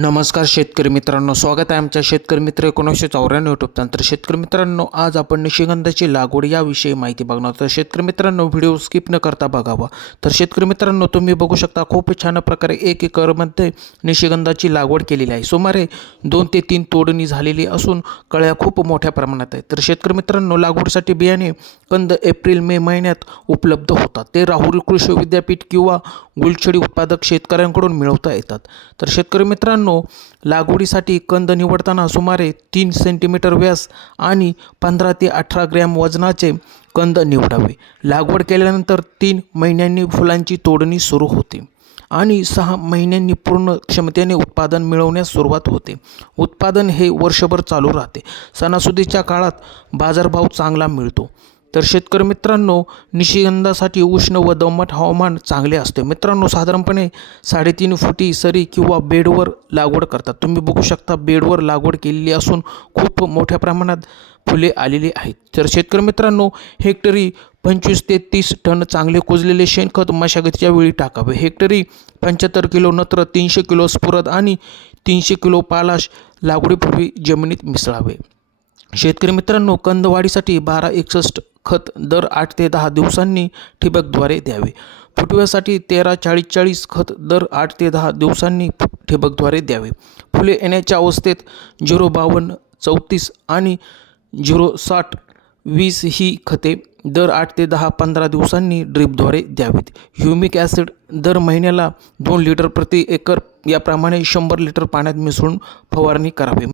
नमस्कार शेतकरी मित्रांनो, स्वागत आहे आमच्या शेतकरी मित्र 1994 यूट्यूब चॅनल। तर शेतकरी मित्रांनो, आज आपण निशिगंधाची लागवड याविषयी माहिती बघणार आहोत। तर शेतकरी मित्रांनो, व्हिडिओ स्किप न करता बघावा। तर शेतकरी मित्रांनो, तुम्ही बघू शकता खूप छान प्रकारे 1 एकरमध्ये निशिगंधाची लागवड केलेली आहे। सुमारे 2 ते 3 तोडणी झालेली असून कळ्या खूप मोठ्या प्रमाणात आहेत। तर शेतकरी मित्रांनो, लागवडीसाठी बियाणे कंद एप्रिल मे महिन्यात उपलब्ध होतात। ते राहुरी कृषी विद्यापीठ किंवा गुलछडी उत्पादक शेतकऱ्यांकडून मिळवता येतात। तर शेतकरी मित्रांनो, लागवडीसाठी कंद निवडताना सुमारे 3 सेंटीमीटर व्यास आणि 15 ते 18 ग्रॅम वजनाचे कंद निवडावे। लागवड केल्यानंतर 3 महिन्यांनी फुलांची तोडणी सुरू होते आणि 6 महिन्यांनी पूर्ण क्षमतेने उत्पादन मिळवण्यास सुरुवात होते। उत्पादन हे वर्षभर चालू राहते। सणासुदीच्या काळात बाजारभाव चांगला मिळतो। तर शेतकरी मित्रांनो, निशिगंधासाठी उष्ण व दमट हवामान चांगले असते। मित्रांनो, साधारणपणे 3.5 फुटी सरी किंवा बेडवर लागवड करतात। तुम्ही बघू शकता बेडवर लागवड केलेली असून खूप मोठ्या प्रमाणात फुले आलेली आहेत। तर शेतकरी मित्रांनो, हेक्टरी 25 ते 30 टन चांगले कुजलेले शेणखत मशागतीच्या वेळी टाकावे। हेक्टरी 75 किलो नत्र, 300 किलो स्फुरद आणि 300 किलो पालाश लागवडीपूर्वी जमिनीत मिसळावे। शेतकरी मित्रांनो, कंदवाढीसाठी 1261 खत दर 8 ते 10 दिवसांनी ठिबकद्वारे द्यावे। फुटव्यासाठी 1340 खत दर 8 ते 10 दिवसांनी ठिबकद्वारे द्यावे। फुले येण्याच्या अवस्थेत 052 34 आणि 060 20 ही खते दर 8 ते 15 दिवसांनी ड्रीपद्वारे द्यावीत। ह्युमिक ॲसिड दर महिन्याला 2 लिटर प्रति एकर याप्रमाणे 100 लिटर पाण्यात मिसळून फवारणी करावी।